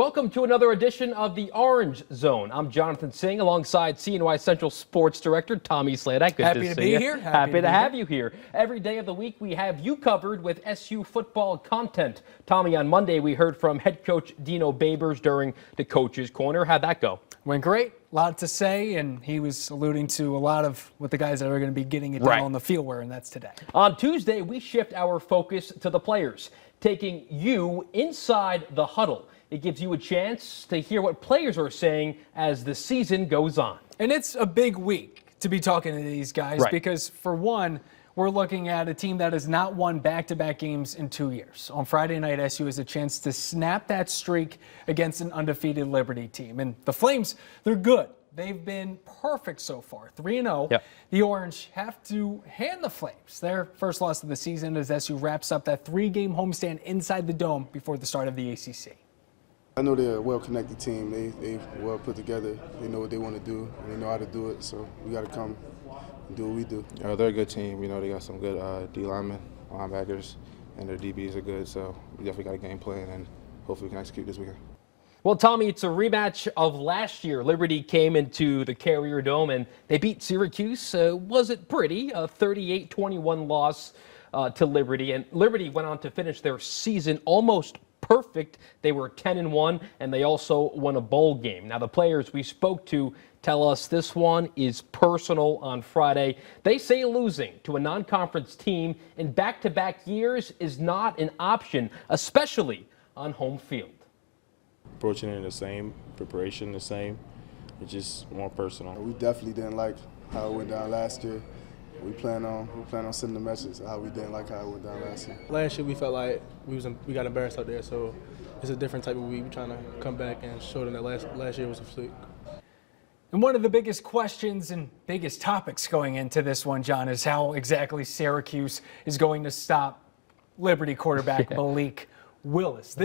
Welcome to another edition of the Orange Zone. I'm Jonathan Singh alongside CNY Central Sports Director Tommy Sladak. Good Happy to to see be you. here. Happy to have you here. Every day of the week we have you covered with SU football content. Tommy, on Monday we heard from head coach Dino Babers during the Coach's Corner. How'd that go? Went great. A lot to say, and he was alluding to a lot of what the guys that are going to be getting it done on the field were, and that's today. On Tuesday, we shift our focus to the players, taking you inside the huddle. It gives you a chance to hear what players are saying as the season goes on. And it's a big week to be talking to these guys because, for one, we're looking at a team that has not won back-to-back games in 2 years. On Friday night, SU has a chance to snap that streak against an undefeated Liberty team. And the Flames, they're good. They've been perfect so far, 3-0. Yep. The Orange have to hand the Flames their first loss of the season as SU wraps up that 3-game homestand inside the Dome before the start of the ACC. I know they're a well-connected team. They're well put together. They know what they want to do, and they know how to do it. So we got to come and do what we do. They're a good team. You know, they got some good D linemen, linebackers, and their DBs are good. So we definitely got a game plan, and hopefully we can execute this weekend. Well, Tommy, it's a rematch of last year. Liberty came into the Carrier Dome, and they beat Syracuse. Wasn't pretty, a 38-21 loss to Liberty. And Liberty went on to finish their season almost perfect. They were 10-1, and they also won a bowl game. Now, the players we spoke to tell us this one is personal on Friday. They say losing to a non-conference team in back-to-back years is not an option, especially on home field. Approaching it the same, preparation the same. It's just more personal. We definitely didn't like how it went down last year. We plan on sending a message of how we didn't like how it went down last year. Last year we felt like we got embarrassed out there, so it's a different type of week. We're trying to come back and show them that last year was a fluke. And one of the biggest questions and biggest topics going into this one, John, is how exactly Syracuse is going to stop Liberty quarterback Malik Willis.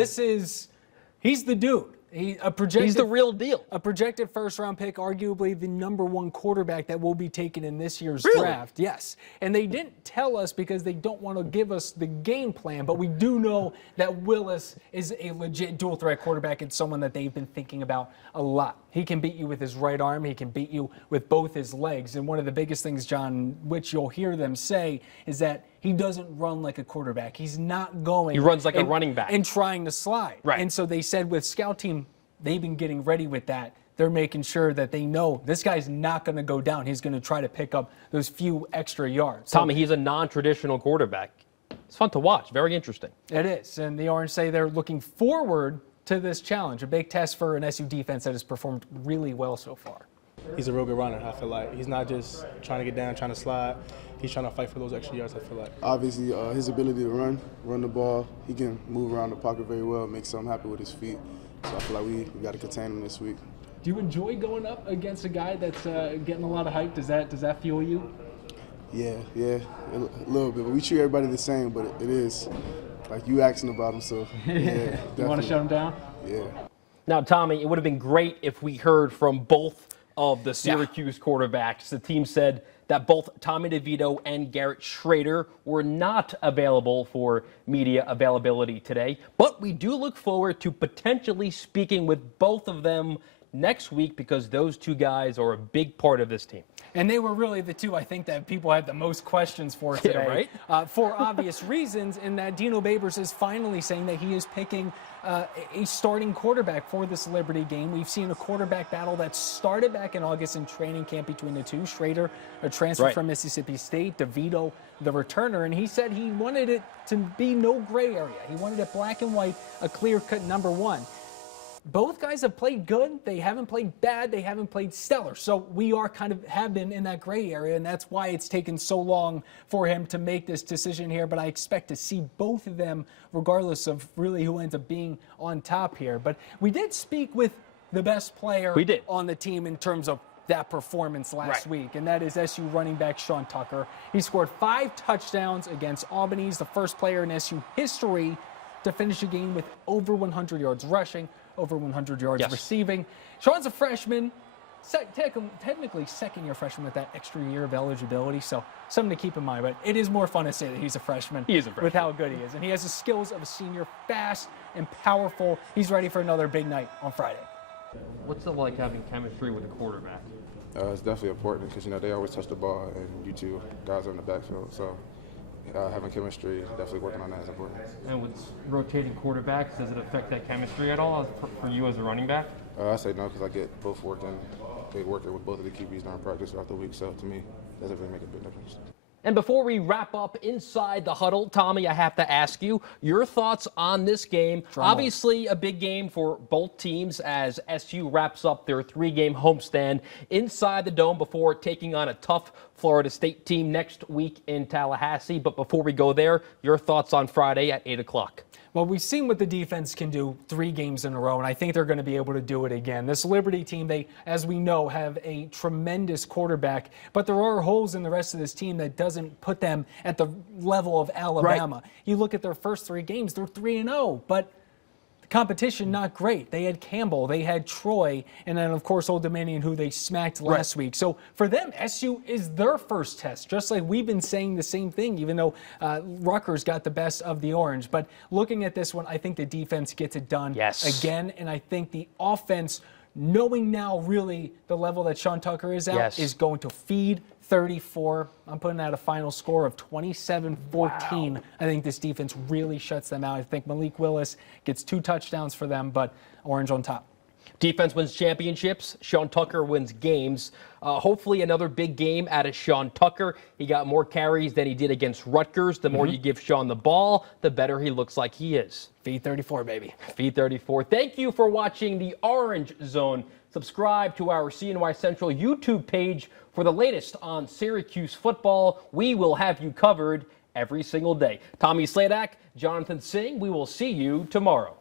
He's the dude. He's the real deal. A projected first-round pick, arguably the #1 quarterback that will be taken in this year's draft. Yes. And they didn't tell us because they don't want to give us the game plan, but we do know that Willis is a legit dual-threat quarterback and someone that they've been thinking about a lot. He can beat you with his right arm. He can beat you with both his legs. And one of the biggest things, John, which you'll hear them say, is that he doesn't run like a quarterback. He's not going. He runs like a running back. And trying to slide. Right. And so they said with scout team, they've been getting ready with that. They're making sure that they know this guy's not going to go down. He's going to try to pick up those few extra yards. Tommy, he's a non-traditional quarterback. It's fun to watch. Very interesting. It is. And the Orange say they're looking forward to this challenge, a big test for an SU defense that has performed really well so far. He's a real good runner, I feel like. He's not just trying to get down, trying to slide. He's trying to fight for those extra yards, I feel like. Obviously, his ability to run the ball, he can move around the pocket very well, make something happen with his feet. So I feel like we got to contain him this week. Do you enjoy going up against a guy that's getting a lot of hype? Does that fuel you? Yeah, a little bit. But we treat everybody the same, but it is like you asking about him, so yeah. You want to shut him down? Yeah. Now, Tommy, it would have been great if we heard from both of the Syracuse quarterbacks. The team said that both Tommy DeVito and Garrett Schrader were not available for media availability today. But we do look forward to potentially speaking with both of them next week because those two guys are a big part of this team. And they were really the two, I think, that people had the most questions for today. Yeah, right? For obvious reasons, in that Dino Babers is finally saying that he is picking a starting quarterback for this Liberty game. We've seen a quarterback battle that started back in August in training camp between the two. Schrader, a transfer from Mississippi State, DeVito, the returner, and he said he wanted it to be no gray area. He wanted it black and white, a clear-cut #1. Both guys have played good. They haven't played bad. They haven't played stellar. So we are have been in that gray area, and that's why it's taken so long for him to make this decision here. But I expect to see both of them, regardless of really who ends up being on top here. But we did speak with the best player on the team in terms of that performance last week, and that is SU running back Sean Tucker. He scored 5 touchdowns against Albany. He's the first player in SU history to finish a game with over 100 yards rushing, over 100 yards receiving. Sean's a freshman, technically second-year freshman with that extra year of eligibility, so something to keep in mind. But it is more fun to say that he's a freshman. He is a freshman. With how good he is. And he has the skills of a senior, fast and powerful. He's ready for another big night on Friday. What's it like having chemistry with a quarterback? It's definitely important because, they always touch the ball and you two guys are in the backfield. So having chemistry, definitely working on that is important. And with rotating quarterbacks, does it affect that chemistry at all for you as a running back? I say no because I get both working. They working with both of the QBs during practice throughout the week. So to me, it doesn't really make a big difference. And before we wrap up inside the huddle, Tommy, I have to ask you your thoughts on this game. Obviously, a big game for both teams as SU wraps up their 3-game homestand inside the Dome before taking on a tough Florida State team next week in Tallahassee. But before we go there, your thoughts on Friday at 8 o'clock. Well, we've seen what the defense can do 3 games in a row, and I think they're going to be able to do it again. This Liberty team, they, as we know, have a tremendous quarterback, but there are holes in the rest of this team that doesn't put them at the level of Alabama. Right. You look at their first 3 games, they're 3-0, but the competition not great. They had Campbell, they had Troy, and then, of course, Old Dominion, who they smacked last week. So for them, SU is their first test, just like we've been saying the same thing, even though Rutgers got the best of the orange. But looking at this one, I think the defense gets it done again, and I think the offense, knowing now really the level that Sean Tucker is at, is going to feed 34. I'm putting out a final score of 27-14. Wow. I think this defense really shuts them out. I think Malik Willis gets 2 touchdowns for them, but Orange on top. Defense wins championships. Sean Tucker wins games. Hopefully another big game out of Sean Tucker. He got more carries than he did against Rutgers. The more you give Sean the ball, the better he looks like he is. Feed 34, baby. Feed 34. Thank you for watching the Orange Zone. Subscribe to our CNY Central YouTube page for the latest on Syracuse football. We will have you covered every single day. Tommy Sladak, Jonathan Singh, we will see you tomorrow.